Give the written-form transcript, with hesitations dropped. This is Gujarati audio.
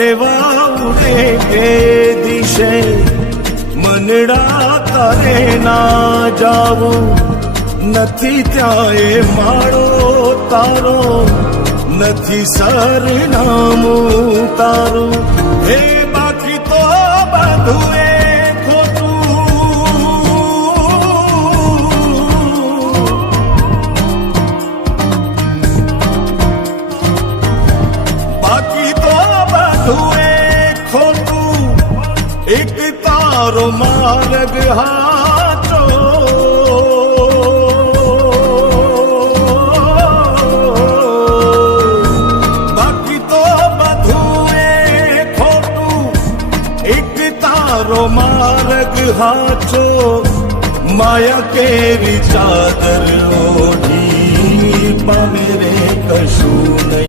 તારે વાવડે કે દિશે મનડા તારે ના જાવું નથી ત્યાં એ માળો તારો નથી સરનામું તારું હે બાકી તો બધું એ એક તારો માર્ગ હાચો બાકી તો બધું એ ખોટું એક તારો માર્ગ હાચો માયા કેરી ચાદર ઓઢી પામે રે કશું